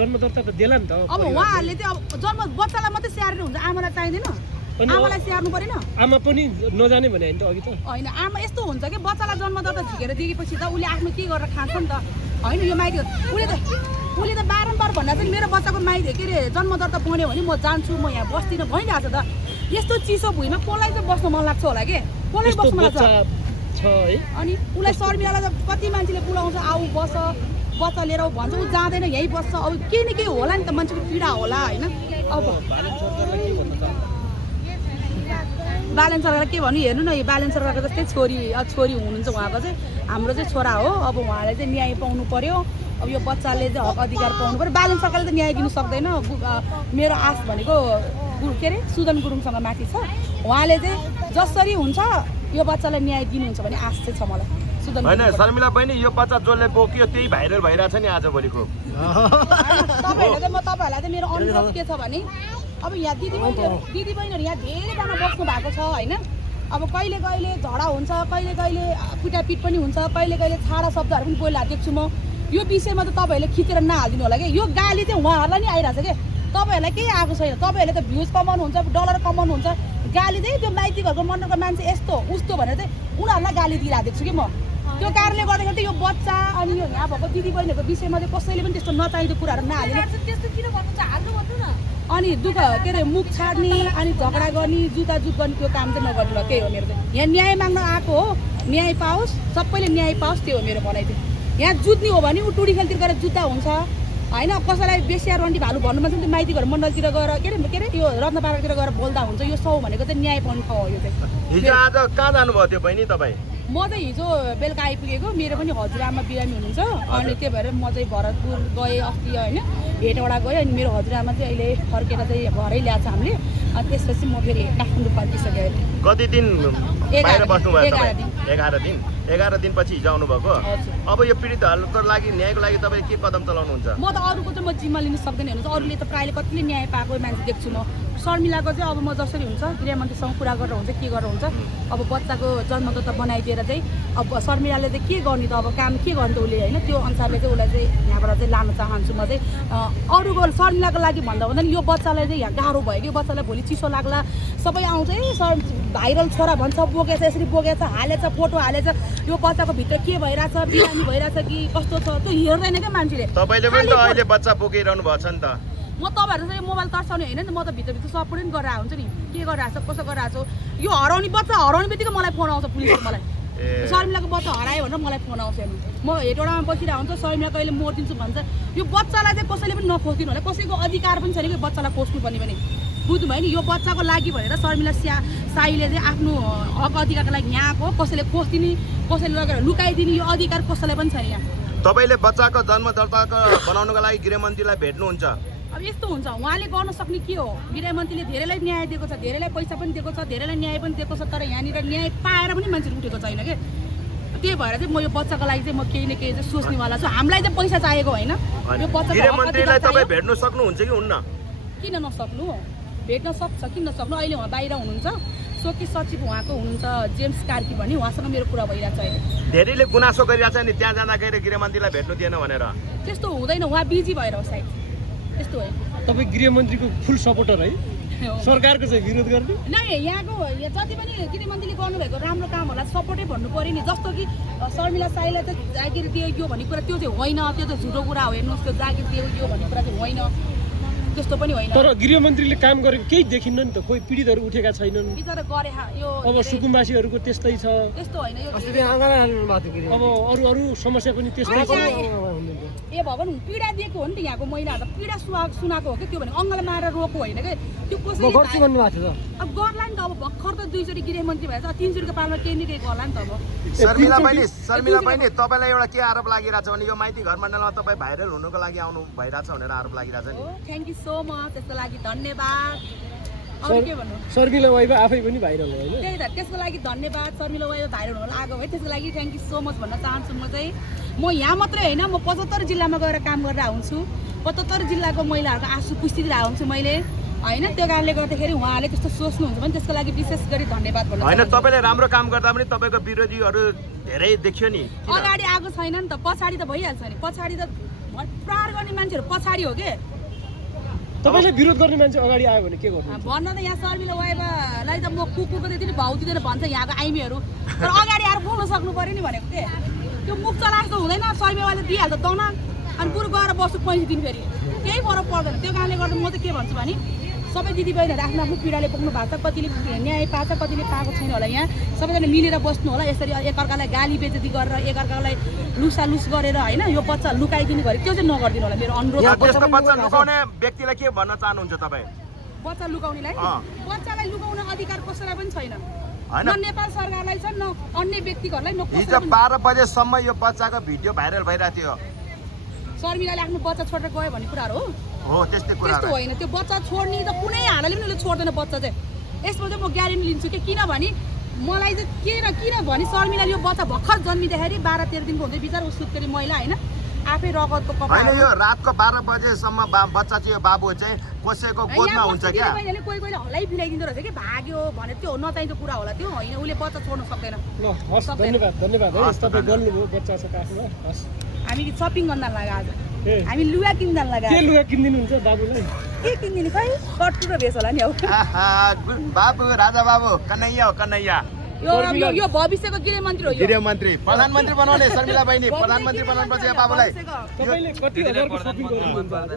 जन्म दर्ता त देला नि त। अब उहाँहरूले चाहिँ अब जन्म बच्चालाई मात्रै स्याहार्नु हुन्छ, आमालाई चाहिँदैन? आमालाई स्याहार्नु परेन? आमा पनि नजाने भने होइन त अघि त। होइन, आमा यस्तो हुन्छ कि बच्चालाई जन्म दर्ता झिकेर दिएपछि त उसले आफ्नो के गरेर खान्छ नि त होइन। यो माइती उसले त बारम्बार भन्दा चाहिँ मेरो बच्चाको माइती के अरे जन्म दर्ता बन्यो भने म जान्छु, म यहाँ बस्दिनँ भइरहेको छ त। यस्तो चिसो भुइँमा कसलाई चाहिँ बस्नु मन लाग्छ होला कि? कसलाई बस्नु मन लाग्छ? अनि उसलाई शर्मिलालाई त कति मान्छेले बोलाउँछ आऊ बस बच्चा लिएर भन्छ, ऊ जाँदैन यहीँ बस्छ। अब केही न केही होला नि त, मान्छेको पीडा होला होइन। अब बालन सरकार के भन्नु, हेर्नु न यो बालन सरकारको जस्तै छोरी हुनुहुन्छ उहाँको चाहिँ, हाम्रो चाहिँ छोरा हो। अब उहाँले चाहिँ न्याय पाउनु पर्यो। अब यो बच्चाले चाहिँ हक अधिकार पाउनु पर्यो। बालन सरकारले त न्याय दिनु सक्दैन। मेरो आश भनेको के अरे सुदन गुरुङसँग माथि छ। उहाँले चाहिँ जसरी हुन्छ यो बच्चालाई न्याय दिनुहुन्छ भने आश चाहिँ छ मलाई। सुदन होइन शर्मिला बहिनी, यो बच्चा जसले बोक्यो त्यही भाइरल भइरहेछ नि आजभोलिको। तपाईँहरूलाई चाहिँ मेरो अनुरोध के छ भने अब यहाँ दिदी बहिनीहरू यहाँ धेरैजना बस्नु भएको छ होइन। अब कहिले कहिले झगडा हुन्छ, कहिले कहिले पिटापिट पनि हुन्छ, कहिले कहिले छाडा शब्दहरू पनि बोलिरहेको देख्छु म। यो विषयमा त तपाईँहरूले खिचेर नहालिदिनु होला कि। यो गाली चाहिँ उहाँहरूलाई नि आइरहेछ कि, तपाईँहरूलाई केही आएको छैन। तपाईँहरूले त भ्युज कमाउनुहुन्छ, डलर कमाउनुहुन्छ। गाली चाहिँ त्यो माइती घरको मण्डलको मान्छे यस्तो उस्तो भनेर चाहिँ उनीहरूलाई गाली दिइरहेको देख्छु कि म। त्यो कारणले गर्दाखेरि चाहिँ यो बच्चा अनि यो यहाँ भएको दिदी बहिनीहरूको विषयमा चाहिँ कसैले पनि त्यस्तो नचाहिँदो कुराहरू नहालिदिनु। अनि दुःख के अरे मुख छाड्ने अनि झगडा गर्ने जुत गर्ने त्यो काम चाहिँ नगर्नु ल। त्यही हो मेरो चाहिँ। यहाँ न्याय माग्न आएको हो, न्याय पाओस्, सबैले न्याय पाओस्, त्यो हो मेरो भनाइ चाहिँ। यहाँ जुत्ने हो भने ऊ टुडी खेलतिर गएर जुत्ता हुन्छ होइन। कसैलाई बेसिया रन्डी भालु भन्नु मान्छे माइती घर मण्डलतिर गएर के अरे यो रत्नपारातिर गएर बोल्दा हुन्छ। यो सौ भनेको चाहिँ न्याय पाउने ठाउँ हो यो चाहिँ। हिजो आज कहाँ जानुभयो त्यो बहिनी तपाईँ? म चाहिँ हिजो बेलुका आइपुगेको। मेरो पनि हजुरआमा बिरामी हुनुहुन्छ अनि त्यही भएर म चाहिँ भरतपुर गएँ अस्ति होइन, हेटवटा गएँ। अनि मेरो हजुरआमा चाहिँ अहिले फर्केर चाहिँ घरै ल्याएको छ हामीले। अनि त्यसपछि म फेरि काठमाडौँ फर्किसकेँ। कति दिन बाहिर बस्नुभयो तपाईँ? 11 दिन। 11 दिनपछि हिजो आउनुभएको। अब यो पीडितहरूको लागि न्यायको लागि तपाईँ के कदम चलाउनुहुन्छ? म त अरूको चाहिँ म जिम्मा लिन सक्दैन। हेर्नुहोस् अरूले त प्रायले कतिले न्याय पाएको मान्छे देख्छु म। शर्मिलाको चाहिँ अब म जसरी हुन्छ गृहमन्त्रीसँग कुरा गरेर हुन्छ, के गरेर हुन्छ। अब बच्चाको जन्मदत्ता बनाइदिएर चाहिँ अब शर्मिलाले चाहिँ के गर्ने त, अब काम के गर्ने त उसले होइन। त्यो अनुसारले चाहिँ उसलाई चाहिँ यहाँबाट चाहिँ लान चाहन्छु म चाहिँ। अरूको शर्मिलाको लागि भन्दा भन्दा नि यो बच्चालाई चाहिँ यहाँ गाह्रो भयो कि, बच्चालाई भोलि चिसो लाग्ला सबै आउँछ है सर भाइरल छोरा भन्छ, बोकेछ यसरी बोकेछ, हालेछ फोटो हालेछ, यो बच्चाको भित्र के भइरहेछ, बिरामी भइरहेछ कि कस्तो छ त्यो हेर्दैन क्या मान्छेले। तपाईँले पनि त अहिले बच्चा बोकिरहनु भएको छ नि त। म तपाईँहरू चाहिँ मोबाइल तर्साउने होइन नि, म त भित्रभित्र सपोर्ट पनि गरेर हुन्छ नि, के गरिरहेछ कसो गरिरहेछ। यो हराउने बच्चा हराउने बित्तिकै मलाई फोन आउँछ पुलिसले। मलाई शर्मिलाको बच्चा हरायो भनेर मलाई फोन आउँछ। हेर्नु म हेटवटामा बसिरहेको हुन्छ, शर्मिला कहिले मरिदिन्छु भन्छ। यो बच्चालाई चाहिँ कसैले पनि नखोज्दिनु होला, कसैको अधिकार पनि छैन कि बच्चालाई खोज्नु पर्ने पनि। बुझ्नुभयो नि? यो बच्चाको लागि भनेर शर्मिला साईले चाहिँ आफ्नो हक अधिकारको लागि यहाँ आएको। कसैले खोज्दिने, कसैले लगेर लुकाइदिने यो अधिकार कसैलाई पनि छैन यहाँ। तपाईँले बच्चाको जन्म दर्ताको बनाउनुको लागि गृहमन्त्रीलाई भेट्नुहुन्छ? अब यस्तो हुन्छ, उहाँले गर्न सक्ने के हो? गृहमन्त्रीले धेरैलाई न्याय दिएको छ, धेरैलाई पैसा पनि दिएको छ, धेरैलाई न्याय पनि दिएको छ, तर यहाँनिर न्याय पाएर पनि मान्छे उठेको छैन कि। त्यही भएर चाहिँ म यो बच्चाको लागि चाहिँ म केही न केही चाहिँ सोच्नेवाला छु। हामीलाई चाहिँ पैसा चाहिएको होइन। यो बच्चा गृहमन्त्रीलाई तपाईँ भेट्नु सक्नुहुन्छ कि हुन्न? किन नसक्नु, भेट्न सक्छ, किन नसक्नु। अहिले उहाँ बाहिर हुनुहुन्छ, सोकी सचिव उहाँको हुनुहुन्छ जेम्स कार्की भन्ने, उहाँसँग मेरो कुरा भइरहेको छ अहिले। धेरैले गुनासो गरिरहेछ नि त्यहाँ जाँदाखेरि गृहमन्त्रीलाई भेट्नु दिएन भनेर। त्यस्तो हुँदैन, उहाँ बिजी भएर हो सायद, त्यस्तो हो। तपाईँ गृहमन्त्रीको फुल सपोर्टर है? सरकारको चाहिँ विरोध गर्ने? नै, यहाँको जति पनि गृहमन्त्रीले गर्नुभएको राम्रो कामहरूलाई सपोर्टै भन्नु पऱ्यो नि। जस्तो कि शर्मिला साईलाई त जागिर दियो भन्ने कुरा त्यो चाहिँ होइन, त्यो त झुटो कुरा हो। हेर्नुहोस् त्यो जागिर दियो भन्ने कुरा चाहिँ होइन, त्यस्तो पनि होइन। तर गृहमन्त्रीले काम गरेको केही देखिन्न नि त, कोही पीडितहरू उठेका छैनन्। बिचरा गरे यो अब सुकुम्बासीहरूको त्यस्तै छ। त्यस्तो होइन यो। अब अरू समस्या पनि त्यस्तै छ। ए भगवान्, पीडा दिएको हो नि त यहाँको महिलाहरूलाई, पीडा सुनाएको हो कि त्यो भने अङ्गल मारेर रोको होइन कि। त्यो कसैले अब गर्ला नि त। अब भर्खर त 2 चोटि गृहमन्त्री भएछ, 3 चोटिको पालमा केही न केही गर्ला नि त। अब शर्मिला बहिनी तपाईँलाई एउटा के आरोप लागिरहेछ भने यो माइती घर मण्डलमा तपाईँ भाइरल हुनुको लागि आउनु भइरहेछ भनेर आरोप लागिरहेछ नि। थ्याङ्क यू सो मच, त्यसको लागि धन्यवाद। अरू के भन्नु, शर्मिला वाइबा आफै पनि भाइरल हो होइन? त्यही त, त्यसको लागि धन्यवाद। शर्मिला वाइबा भाइरल हुन आएको है, त्यसको लागि थ्याङ्क यू सो मच भन्न चाहन्छु। म चाहिँ यहाँ मात्रै होइन, म 75 जिल्लामा गएर काम गरेर हुन्छु। 75 जिल्लाको महिलाहरूको आँसु पुस्तिदिरहेको हुन्छु मैले होइन। त्यो कारणले गर्दाखेरि उहाँहरूले त्यस्तो सोच्नुहुन्छ भने त्यसको लागि विशेष गरी धन्यवाद भन्नु। होइन, तपाईँले राम्रो काम गर्दा पनि तपाईँको विरोधीहरू धेरै देखियो नि। अगाडि आएको छैन नि त, पछाडि त भइहाल्छ नि। पछाडि त प्रहार गर्ने मान्छेहरू पछाडि हो के तपाईँले विरोध गर्ने मान्छे अगाडि आयो भने के गर्नु भन्न त यहाँ शर्मिला वाइबालाई त म कुकुरको त्यति भाउ दिँदैन भन्छ यहाँको आइमीहरू तर अगाडि आएर बोल्न सक्नु पऱ्यो नि भनेको के त्यो मुख चलाएको त हुँदैन शर्मिलाले दिइहाल्छ दौना अनि बरु गएर बस्छु 5 दिन फेरि केही फरक पर्दैन त्यो कारणले गर्दा म चाहिँ के भन्छु भने सबै दिदीबहिनीहरू आफ्नो आफ्नो पीडाले पुग्नु भएको छ कतिले न्याय पाएको छ कतिले पाएको छैन होला यहाँ सबैजना मिलेर बस्नु होला यसरी एकअर्कालाई गाली बेइज्जती गरेर एकअर्कालाई लुसालुस गरेर होइन यो बच्चा लुकाइदिनु गरे त्यो चाहिँ नगरिदिनु होला मेरो अनुरोध त्यस्तो बच्चा लुकाउने व्यक्तिलाई के भन्न चाहनुहुन्छ तपाईँ बच्चा लुकाउनेलाई बच्चालाई लुकाउने अधिकार कसैलाई पनि छैन हैन? न नेपाल सरकारलाई छ न अन्य व्यक्तिहरूलाई न हिजो 12 बजेसम्म यो बच्चाको भिडियो भाइरल भइरहेको थियो शर्मिलाले आफ्नो बच्चा छोडेर गयो भन्ने कुराहरू हो त्यस्तै कुरा त्यस्तो होइन त्यो बच्चा छोड्ने त कुनै हालले पनि उसले छोड्दैन बच्चा चाहिँ यसमा चाहिँ म ग्यारेन्टी लिन्छु कि किनभने मलाई चाहिँ किन भने शर्मिलाले यो बच्चा भर्खर जन्मिँदाखेरि 12-13 दिनको हुँदै बिचार उ सुत्केरी महिला होइन आफै रगतको कपडा होइन यो रातको 12 बजेसम्म बच्चा चाहिँ यो बाबु चाहिँ कसैको गोदमा हुन्छ क्या कोही कोहीले हल्लाइ फिलाइदिँदो रहेछ कि भाग्यो भने त्यो नचाहिँदो कुरा होला त्यो होइन उसले बच्चा छोड्नु सक्दैन ल हस् धन्यवाद है तपाईँ गर्नुभयो बच्चा छ काफमा हस् हामी सपिङ गर्न लाग्यो आज ए हामी लुगा किन्दा के लाग्यो लुगा किनिदिनुहुन्छ बाबुलाई के किनिदिने खै कट्टु र भेष होला नि हौ बाबु राजा बाबु कन्हैया हो कन्हैया यो भविष्यको गृहमन्त्री हो यो गृहमन्त्री प्रधानमन्त्री बनाउने शर्मिला बहिनी प्रधानमन्त्री बनाउनुपर्छ यो बाबुलाई भविष्यको तपाईँले कति हजारको सपिङ गर्नुहुन्छ